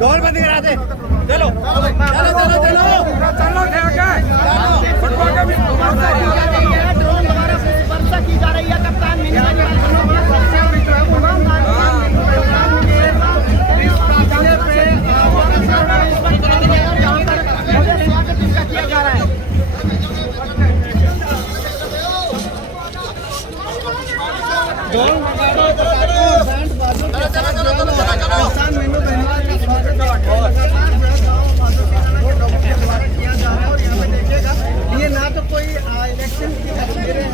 ढोल बंद करा दे। चलो चलो चलो चलो ड्रोन हमारा वर्षा की जा रही है। कप्तान किया जा रहा है। ये ना तो कोई इलेक्शन की तस्वीरें हैं,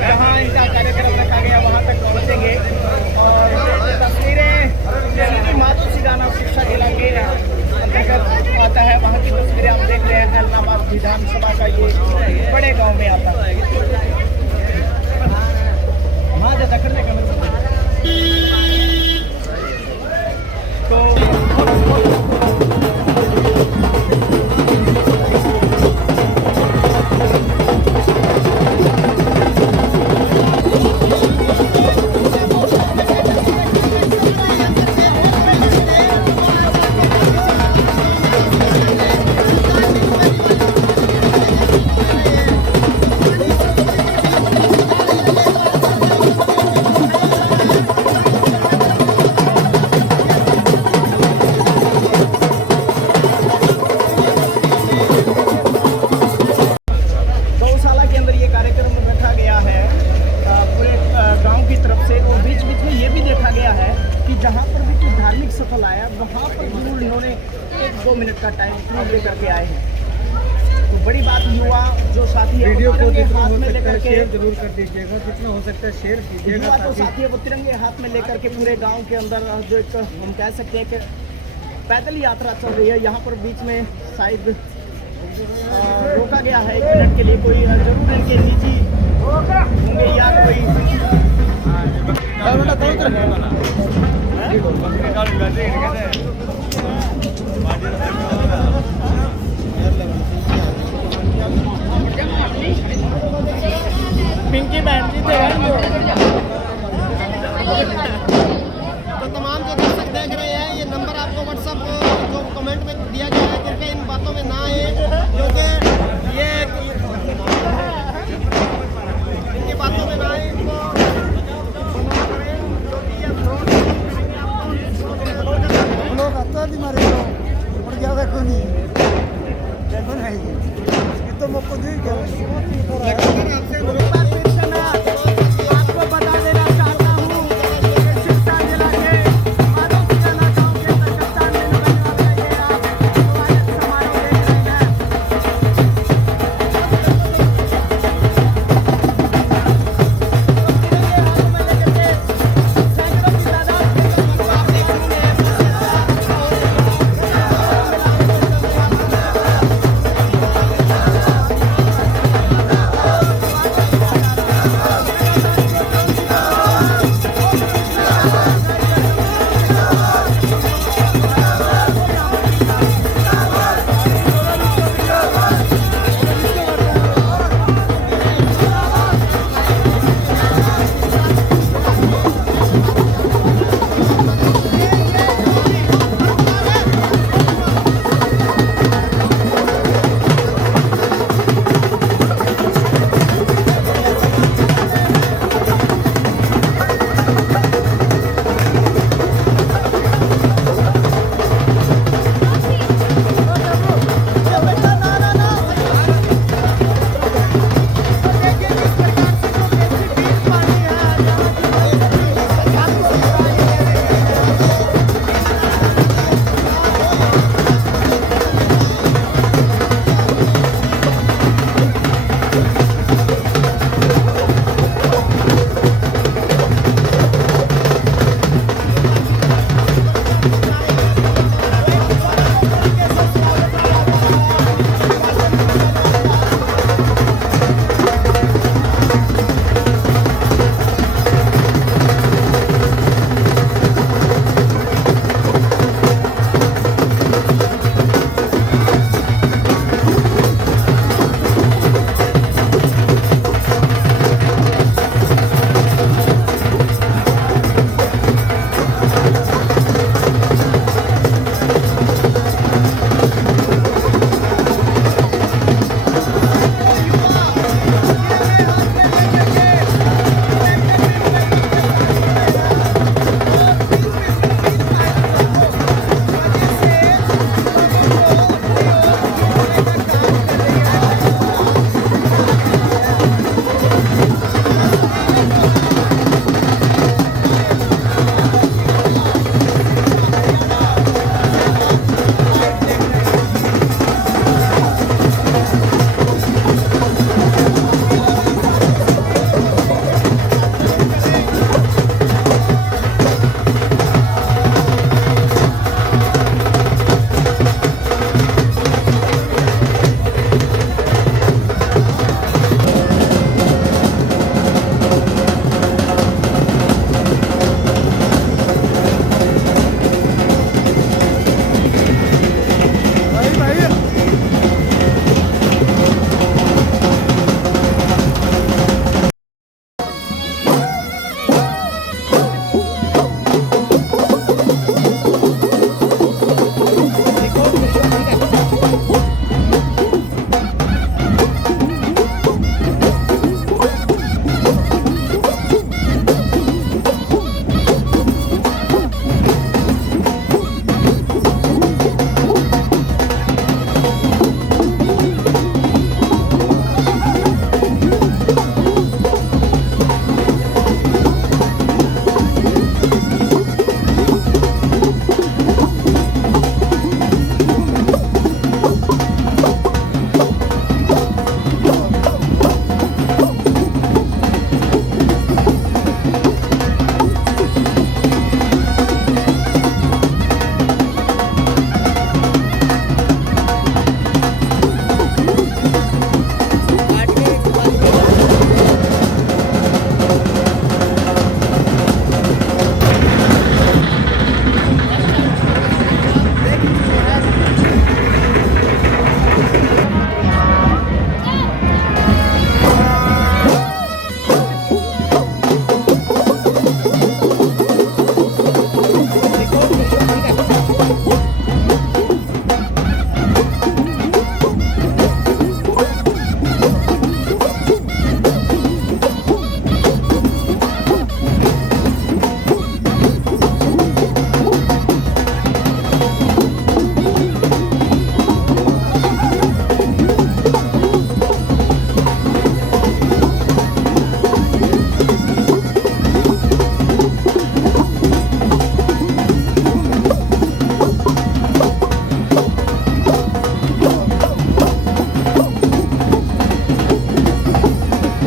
जहाँ इनका कार्यक्रम रखा गया वहाँ तक पहुँचेंगे और तस्वीरें जैसे कि मातृश्री गाना शिक्षा जिला के अंतर्गत आता है, वहाँ की तस्वीरें आप देख रहे हैं। एलनाबाद विधानसभा का ये बड़े गांव में आता है। वहाँ ज़्यादा करने का सफल आया, वहाँ पर जरूर इन्होंने 1-2 मिनट का टाइम लेकर के आए हैं। तो बड़ी बात युवा जो साथी है वीडियो को हाथ में लेकर के जरूर कर दीजिएगा, जितना हो सकता है शेयर कीजिएगा। युवा तो साथी है वो तिरंगे हाथ में लेकर के पूरे गांव के अंदर जो एक हम कह सकते हैं कि पैदल यात्रा चल रही है। यहाँ पर बीच में शायद रोका गया है 1 मिनट के लिए, कोई जरूर इनके निजी होंगे या कोई पिंकी बहन जी थे। तो तमाम जो दर्शक देख रहे हैं, ये नंबर आपको व्हाट्सएप जो कमेंट में दिया गया है, कृपया इन बातों में ना आए, क्योंकि ये इनकी बातों में ना आए, इनको लोग आता मारे और ज़्यादा को नहीं देखो नहीं तो मौका नहीं क्या आपको बता देना चाहता हूँ शिक्षा जिला के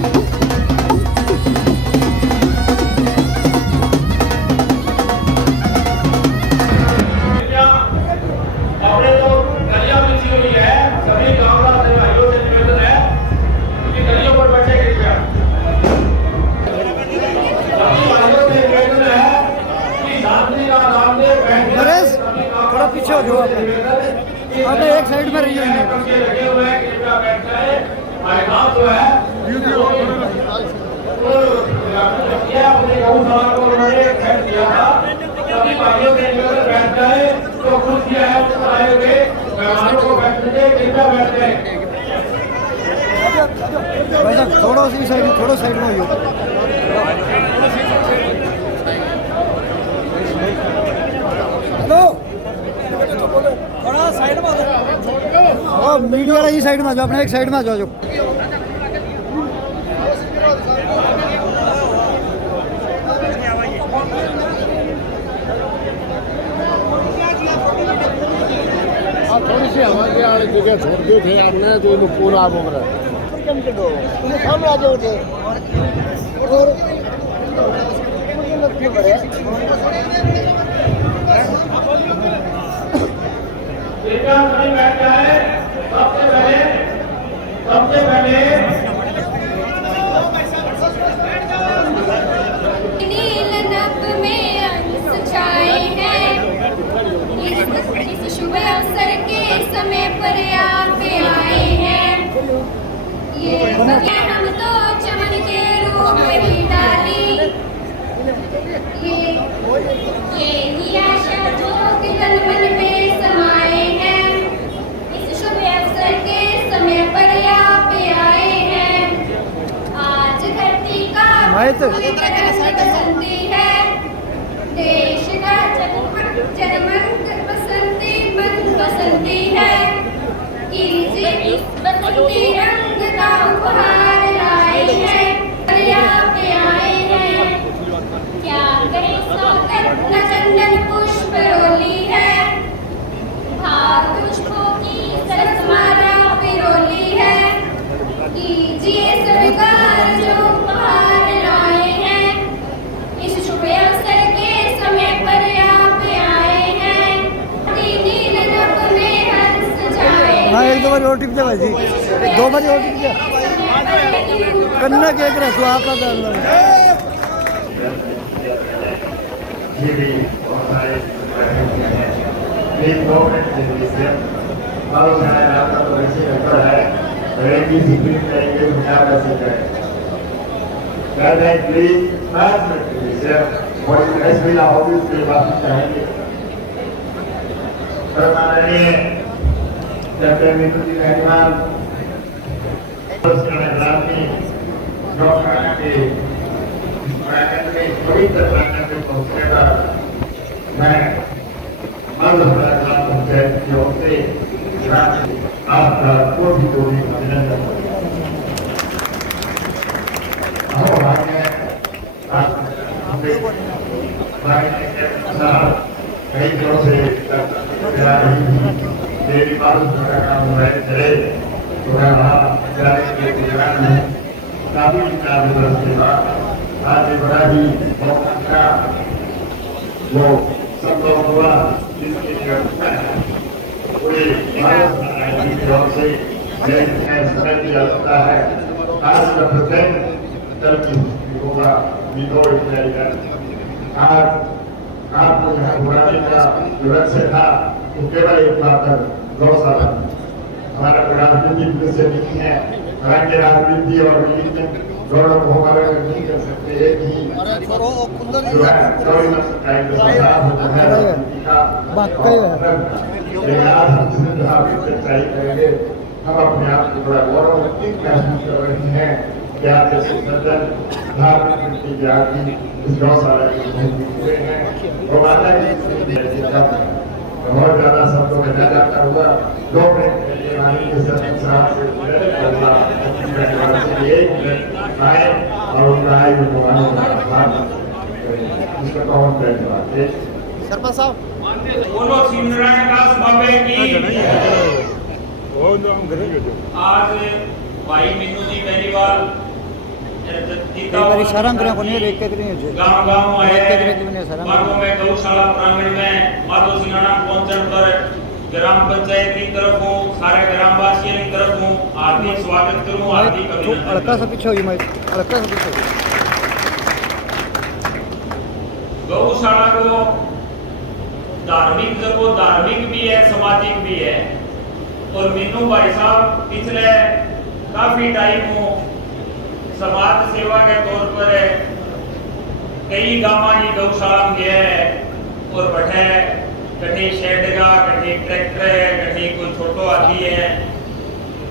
अपने तो गलियां बिछी हुई है, सभी गांव का भाइयों से निवेदन है कि गलियों पर बैठे कृपया। सभी भाइयों से निवेदन है कि शांति का नाम दे नरेश थोड़ा पीछे हो जाओ आप एक साइड में रहिए लगे हुए हैं, कृपया बैठ जाए। हमारे गांव जो है अपने गौशाला को उन्होंने बैठ दिया था। सभी भाइयों से निवेदन बैठ जाए, तो खुश किया है तो आएंगे मेहमानों को बैठने दे, कृपया बैठ जाए। भाई साहब थोड़ा सी साइड में, थोड़ा साइड में होइए। हेलो थोड़ा साइड में ओ मीडिया वाला ये साइड में आ जाओ, अपने एक साइड में आ जाओ। थोड़ी सी हमारे वाली जगह छोड़ दी थे आपने जो पूरा बोल रहा है कृपया सभी बैठ जाए। सबसे पहले नील नभ में अंश छाए हैं, इस शुभ अवसर के समय पर आप आए हैं। ये हम तो चमन के रूप ही डाली, ये ही आशा जो कि तन मन में समाए हैं। इस शुभ अवसर के समय पर आप आए हैं। आज धरती का बसंती है, देश का जनमन बसंती है। कीजिए इस बसंती रंग का उपहार लाए हैं, आप आए हैं। क्या करें स्वागत न चंदन पुष्प रोली है, भाव पुष्पों की सरसमाला पिरोली है। कीजिए स्वीकार जो उपहार लाए हैं, इस शुभ अवसर के समय पर आप आए हैं। नील नभ में हंस छाए हाँ एक दो बार और टिप दे भाई जी, दो बार और टिप दे कन्ना केक रख लो आपका ये भी बहुत सारे एक 2 मिनट के लिए बालों में आया आपका तो वैसे नंबर है रेडी सिक्योर करेंगे तो क्या कर सकते हैं कहते हैं प्लीज 5 मिनट के लिए और इस भी ऑफिस के बात चाहेंगे परमाननीय डॉक्टर मितु जी मेहमान डॉक्टर के पवित्र प्रांगण में पहुंचने पर मैं मध्य पंचायत की ओर से आपका कोटि अभिनंदन कई दिनों से मेरी बात का काम चले तो मैं वहाँ जाने के गुजरात में काफी दिवस के बाद आज बड़ा ही बहुत अच्छा वो सब लोग हुआ जिसके पूरे भारत की ओर से समय दिया जाता है। आज का प्रत्येक दल की होगा विदोर आज आपको यहाँ बुराने का जो लक्ष्य था वो केवल एक मात्र गौशाला हमारा राजनीति से नहीं है, हालांकि राजनीति और रिलीजन दोनों को हमारा नहीं कर सकते। एक ही जो है करेंगे हम अपने आप को बड़ा गौरव महसूस कर रहे हैं कि आप जैसे सज्जन धार्मिक की जाति इस गौशाला के हुए हैं। वो माता जी बहुत ज्यादा शब्दों में न जाता हुआ 2 मिनट के लिए वाणी के साथ आए और उनका आय इसका कौन करेगा सरपंच साहब बोलो सिमरन दास बाबे की। आज भाई मीनू जी बेरीवाल कई बार सारा ग्रह को नहीं एक एक नहीं है गांव गांव आए एक एक नहीं है सारा बागों में गौशाला प्रांगण में माधो सिंगाना पहुंचने पर ग्राम पंचायत की तरफ हूँ, सारे ग्रामवासियों की तरफ हूँ हार्दिक स्वागत करूँ, हार्दिक अभिनंदन हल्का सा पीछे हुई मैं हल्का सा पीछे गौशाला को धार्मिक जगह धार्मिक भी है, सामाजिक भी है। और मीनू भाई साहब पिछले काफी टाइम हो समाज सेवा के तौर पर कई गांव की गौशाला में गया है और बैठे कहीं शेड का, कहीं ट्रैक्टर है, कहीं कोई छोटो आदि है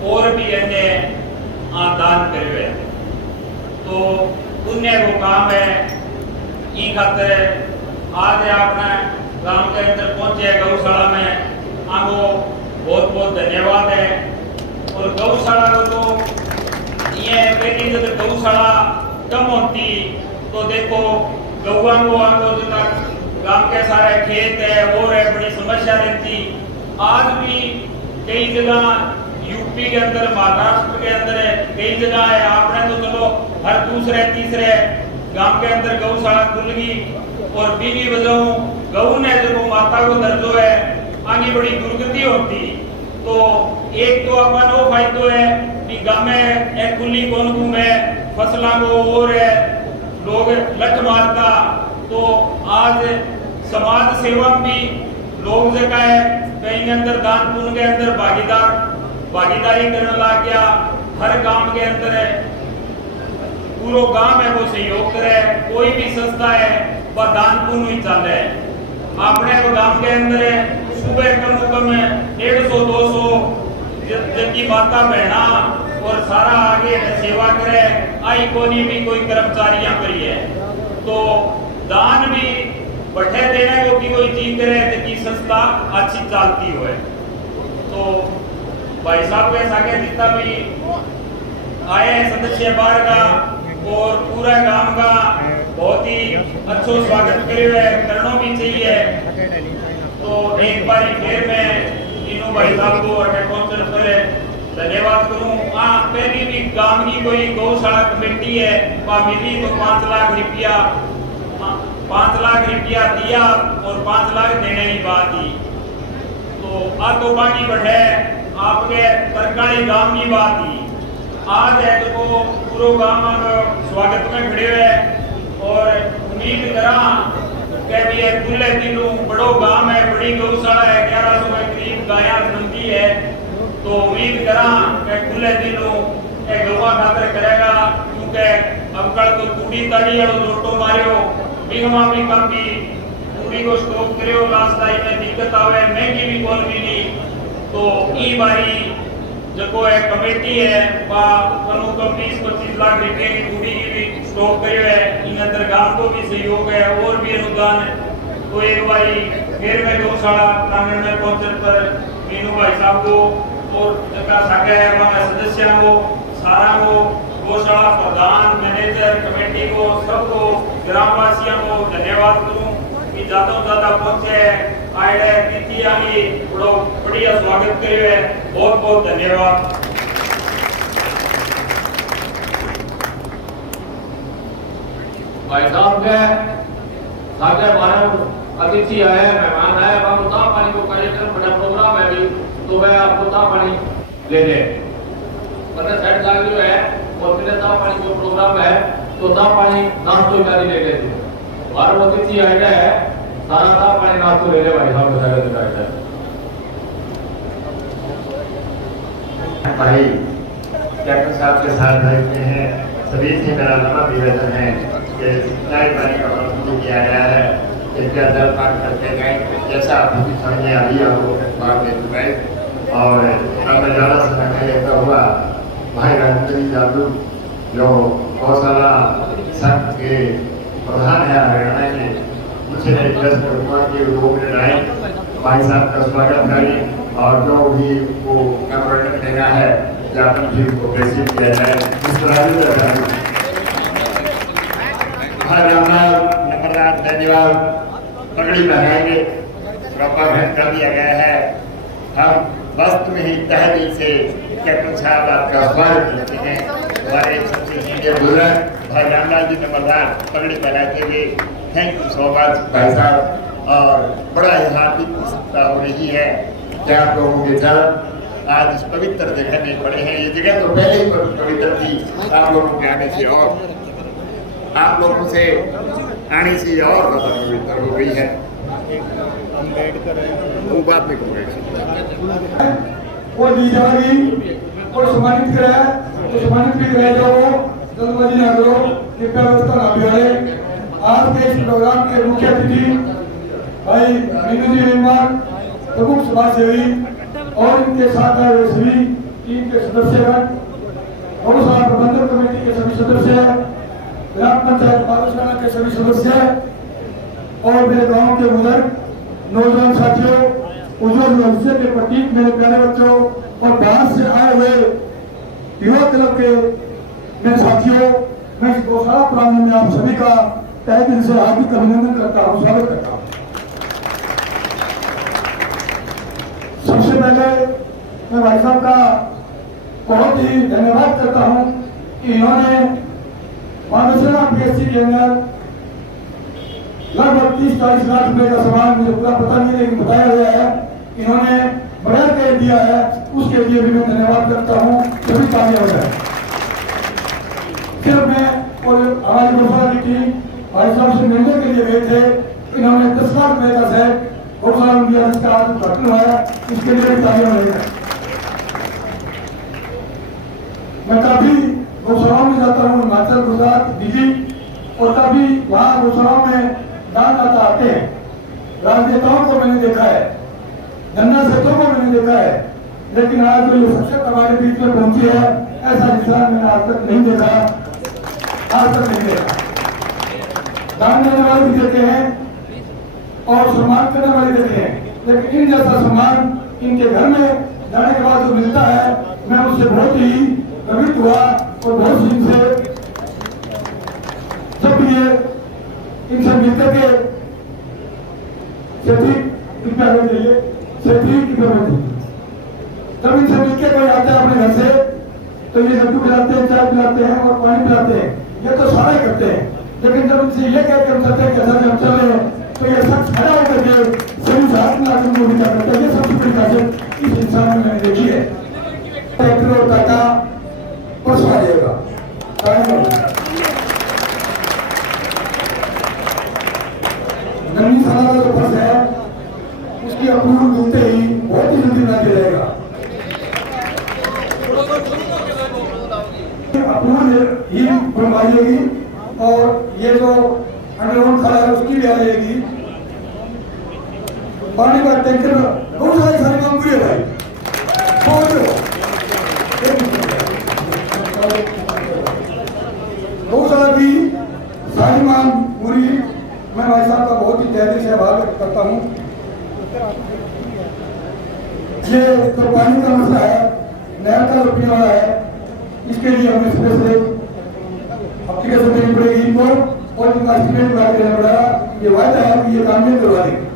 और भी अन्य दान करे। तो पुण्य को काम है ई खातर आज आपने गांव के अंदर पहुंचे गौशाला में, आपको बहुत बहुत धन्यवाद है। और गौशाला को तो ये पहली जब गौशाला कम होती तो देखो गौवां को आगो जो तक गांव के सारे खेत है और है बड़ी समस्या रहती। आज भी कई जगह यूपी के अंदर, महाराष्ट्र के अंदर है, कई जगह है आपने तो चलो हर दूसरे तीसरे गांव के अंदर गौशाला खुल गई। और बीवी वजह गऊ ने जो माता को दर्जो है आगे बड़ी दुर्गति होती। तो एक तो अपन वो फायदो है कि गांव में एक खुली कौन घूमे फसलों को और है लोग लठ मारता। तो आज समाज सेवा भी लोग जगह है कहीं अंदर दान पुण्य के अंदर भागीदारी करने लग गया। हर गांव के अंदर है पूरा गांव है वो सहयोग करे, कोई भी संस्था है वह दान पुण्य चल है। अपने गांव के अंदर है सुबह कम से कम 150-200 जबकि माता बहना और सारा आगे सेवा करे, आई कोनी भी कोई कर्मचारियां करी है। तो दान भी बैठे देने को की कोई चीज करे तो की संस्था अच्छी चलती हो। तो भाई साहब के सागे जितना भी आए सदस्य बाहर का और पूरा गांव का बहुत ही अच्छा स्वागत करे करना भी चाहिए। तो एक बार फिर मैं तीनों भाई साहब को पहुंचने पर धन्यवाद करूं। पहली भी गांव की कोई गौशाला कमेटी है वह मिली तो 5 लाख रुपया दिया और 5 लाख देने की बात थी। तो आतो पानी बढ़े आपके तरकाली गांव की बात थी। आज है तो पूरा गांव स्वागत में खड़े हुए और उम्मीद करा भी है खुले दिनों बड़ो गांव है, बड़ी गौशाला है, 1100 के करीब गायां बनती है। तो उम्मीद करा कि खुले दिनों एक गौवा खातर करेगा क्योंकि अब कल तो कूड़ी ताड़ी वालों जोटो मारियो बिगमा भी कम भी कूड़ी को स्टॉक करियो लास्ट टाइम में दिक्कत आवे महंगी भी कौन भी नहीं। तो ई बारी जो है कमेटी है वह कम 20-25 लाख रुपए की कूड़ी की भी स्टॉक करियो है। इन अंदर गांव को भी सहयोग है और भी अनुदान। तो एक बारी फिर मैं गौशाला प्रांगण में पहुंचने पर मीनू भाई साहब को और जगह सागे है वहाँ सदस्यों को सारा को गौशाला प्रधान मैनेजर कमेटी को सबको ग्रामवासियों को धन्यवाद करूं कि ज्यादा पहुंचे आए तिथि आनी बड़ो बढ़िया स्वागत करे है। बहुत बहुत धन्यवाद। भाई साहब के सागे मानव अतिथि आए मेहमान आए हम ताप पानी को कार्यक्रम बड़ा प्रोग्राम है भी तो वह आपको ताप पानी ले दे मतलब साइड लाग जो है और फिर ताप पानी को प्रोग्राम है तो ताप पानी नाश्तो जारी ले गए थे और वो अतिथि आए है सारा ताप पानी नाश्तो ले ले भाई साहब के सागे दिखाए थे भाई कैप्टन साहब के साथ रहते हैं। सभी से मेरा लंबा निवेदन है कि चाय पानी का प्रबंध किया गया है कृपया जल पान करके गए जैसा आपकी समझ आ रही है वो बात दे गए। और अब मैं ज़्यादा समय नहीं लेता हुआ भाई राजेंद्र जादू जो गौशाला संघ के प्रधान है हरियाणा के मुझसे रिक्वेस्ट करूँगा कि 2 मिनट आए भाई साहब का स्वागत करें और जो भी वो मेमोरेंडम देना है ज्ञापन भी को प्रेषित किया जाए। नंबरदार धन्यवाद पगड़ी पहनाएंगे रॉपर भेंट कर दिया गया है। हम वस्तु में ही तहे दिल से कैप्टन साहब आपका स्वागत करते हैं। हमारे सीनियर बुजुर्ग भाई रामलाल जी नंबरदार पगड़ी पहनाते हुए थैंक यू सो मच भाई साहब। और बड़ा ही हार्दिक उत्सुकता हो रही है कि आप लोगों के साथ आज इस पवित्र जगह में पड़े हैं। ये जगह तो पहले ही पवित्र थी, आप लोगों के आने से और आप लोगों से आने से और ज़्यादा पवित्र हो गई है। वो बात नहीं करूँगा वो दी जाएगी और सम्मानित कराया तो सम्मानित भी कराया जाओ। जल्दबाजी ना करो, कृपया व्यवस्था ना बिगाड़े। आज के इस प्रोग्राम के मुख्य अतिथि भाई मीनू जी मेहमान, प्रमुख समाज सेवी और इनके साथ आए सभी टीम के सदस्यगण, गौशाला प्रबंधन कमेटी के सभी सदस्य, ग्राम पंचायत पाठशाला के सभी सदस्य और मेरे गांव के बुजुर्ग, नौजवान साथियों, उज्जवल भविष्य के प्रतीक मेरे प्यारे बच्चों और बाहर से आए हुए युवा क्लब के मेरे साथियों, मैं इस गौशाला प्रांगण में आप सभी का तहे दिल से हार्दिक अभिनंदन करता हूँ, स्वागत करता हूँ। सबसे पहले मैं भाई साहब का बहुत ही धन्यवाद करता हूँ कि इन्होंने मानवसेना PSC के अंदर लगभग 30-40 लाख रुपए का सामान, मुझे पूरा पता नहीं लेकिन बताया गया है, इन्होंने बढ़ा कर दिया है, उसके लिए भी मैं धन्यवाद करता हूँ। सभी कामयाब है। फिर मैं और हमारी गौशाला की टीम भाई साहब से मिलने के लिए गए थे, इन्होंने 10 लाख रुपए का सेट गौशाला में दिया, जिसका आज उद्घाटन हुआ है, इसके लिए भी तालियां बजाएं। मैं काफी गौशालाओं में जाता हूँ, हिमाचल, गुजरात, दिल्ली, और काफी वहाँ गौशालाओं में दानदाता आते हैं। राजनेताओं को मैंने देखा है, धन्ना सेठों को मैंने देखा है, लेकिन आज जो ये शख्सियत हमारे बीच में पहुंची है, ऐसा इंसान मैंने आज तक नहीं देखा, आज तक नहीं देखा। दान देने वाले भी देते हैं और सम्मान करने वाले देते हैं, लेकिन इन जैसा सम्मान इनके घर में जाने के बाद जो मिलता है, मैं उससे बहुत ही प्रभावित हुआ और बहुत ही इनसे जब भी इनसे मिलते थे सेठी कृपया कर दीजिए, सेठी कृपया कर दीजिए। जब इनसे मिलकर कोई आता है अपने घर से तो ये लड्डू पिलाते हैं, चाय पिलाते हैं और पानी पिलाते हैं, ये तो सारा ही करते हैं। लेकिन जब इनसे ये कहकर हम चलते हैं कैसा हम चल रहे हैं तो ये शख्स खड़ा होकर के सभी साथ में आकर को विचार करता है। ये सबसे बड़ी खासियत इस इंसान में मैंने देखी है। ट्रैक्टर और टाटा परसों आ जाएगा। नन्ही साला का जो फर्ज है उसकी अप्रूवल मिलते ही बहुत ही जल्दी ना दिया जाएगा। अप्रूवल ही बनवाइएगी और ये जो अंडरग्राउंड खड़ा है उसकी भी आ जाएगी। पानी का टैंकर बहुत सारे काम पूरे भाई गौशाला की सारी मांग पूरी। मैं भाई साहब का बहुत ही तहे से आभार व्यक्त करता हूँ। ये तो पानी का मसला है, नहर का जो पीने वाला है, इसके लिए हमें स्पेशल एप्लीकेशन देनी पड़ेगी इनको और इनका एस्टिमेट बना देना पड़ेगा। ये वायदा है कि ये काम नहीं करवा देंगे।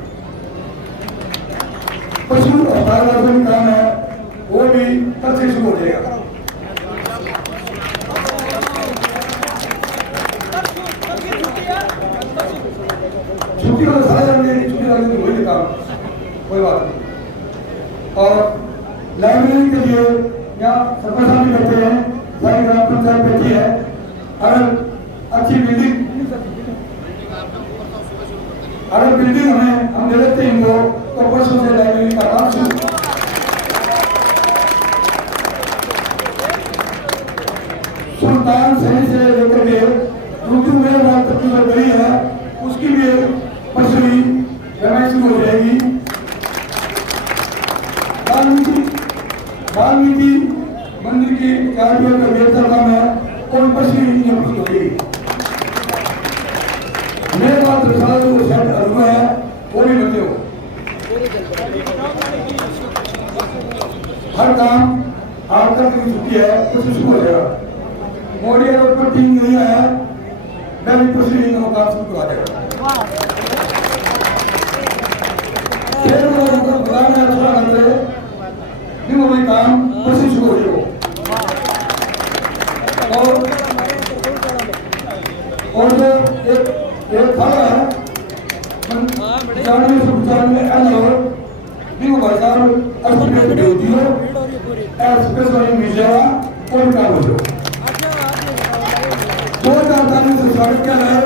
पशु अस्पताल का जो काम है वो भी कल से शुरू हो जाएगा। छुट्टी का सारा छुट्टी वाले वही काम, कोई बात नहीं। और लाइब्रेरी के लिए यहाँ सरपंच साहब भी बैठे हैं, सारी ग्राम पंचायत बैठी है। अगर अच्छी बिल्डिंग हमें हम दे देते हैं इनको तो परसों से लाइब्रेरी का काम शुरू। सुल्तान शहर से लेकर के रुद्र मेहरबान तक की जो गली है उसकी भी पसरी रमेश शुरू हो जाएगी। वाल्मीकि मंदिर की कार्यों का बेहतर काम है और पसरी हो जाएगी। मेरे बात जो सेट अधूरा है वो भी बचे हो। हर काम आज तक की छुट्टी है तो शुरू हो जाएगा। मोदी रोड पर टीम नहीं आया, मैं भी कुछ नहीं होगा, काम शुरू करा देगा। काम शुरू हो जाएगा। और और जो एक खड़ा है 9595 एलो भी वो भाई साहब एस्टिमेट भेज दियो एस्पेस वाली मीडिया और का हो जो 2000 से स्वागत किया है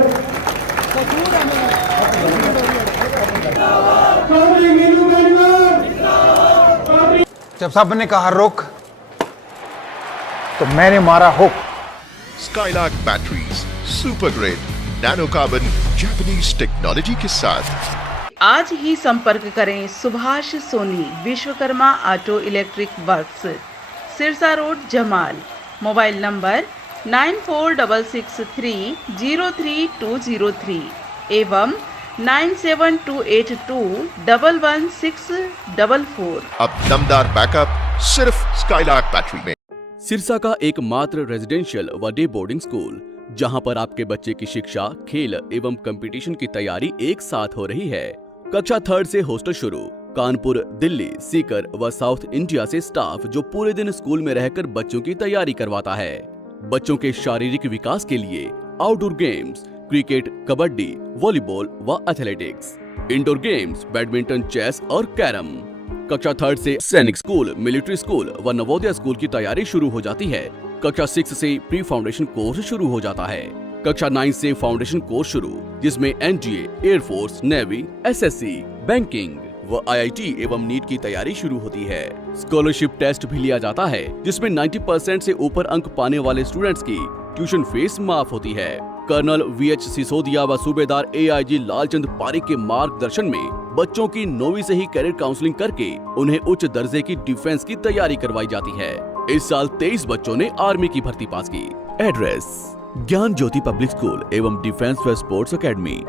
जब सबने कहा रुक तो मैंने मारा hook. Skylark Batteries, super great nano carbon Japanese technology के साथ। आज ही संपर्क करें Subhash Soni Vishwakarma auto electric works, Sirsa road, Jamal. Mobile number 9466303203 एवं 9728211644। अब दमदार बैकअप सिर्फ Skylark बैटरी में। सिरसा का एकमात्र रेजिडेंशियल व डे बोर्डिंग स्कूल, जहां पर आपके बच्चे की शिक्षा, खेल एवं कंपटीशन की तैयारी एक साथ हो रही है। कक्षा 3 से हॉस्टल शुरू। कानपुर, दिल्ली, सीकर व साउथ इंडिया से स्टाफ जो पूरे दिन स्कूल में रहकर बच्चों की तैयारी करवाता है। बच्चों के शारीरिक विकास के लिए outdoor games, cricket, kabaddi, volleyball व athletics, indoor games, badminton, chess और कैरम। कक्षा 3 से सैनिक स्कूल, मिलिट्री स्कूल व नवोदय स्कूल की तैयारी शुरू हो जाती है। कक्षा 6 से प्री फाउंडेशन कोर्स शुरू हो जाता है। कक्षा 9 से फाउंडेशन कोर्स शुरू, जिसमें NDA, air force, navy, SSC, banking व आईआईटी एवं नीट की तैयारी शुरू होती है। स्कॉलरशिप टेस्ट भी लिया जाता है, जिसमें 90% से ऊपर अंक पाने वाले स्टूडेंट्स की ट्यूशन फीस माफ होती है। कर्नल वीएच सिसोदिया व सूबेदार एआईजी लालचंद पारिक के मार्गदर्शन में बच्चों की 9वीं से ही कैरियर काउंसलिंग करके उन्हें उच्च दर्जे की डिफेंस की तैयारी करवाई जाती है। इस साल 23 बच्चों ने आर्मी की भर्ती पास की। एड्रेस: ज्ञान ज्योति पब्लिक स्कूल एवं डिफेंस व sports academy,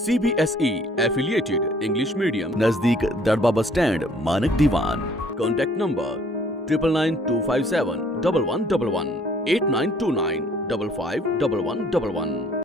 CBSE affiliated English medium, नजदीक दड़बा बस स्टैंड, मानक दीवान। Contact number 9992571111 8929551111।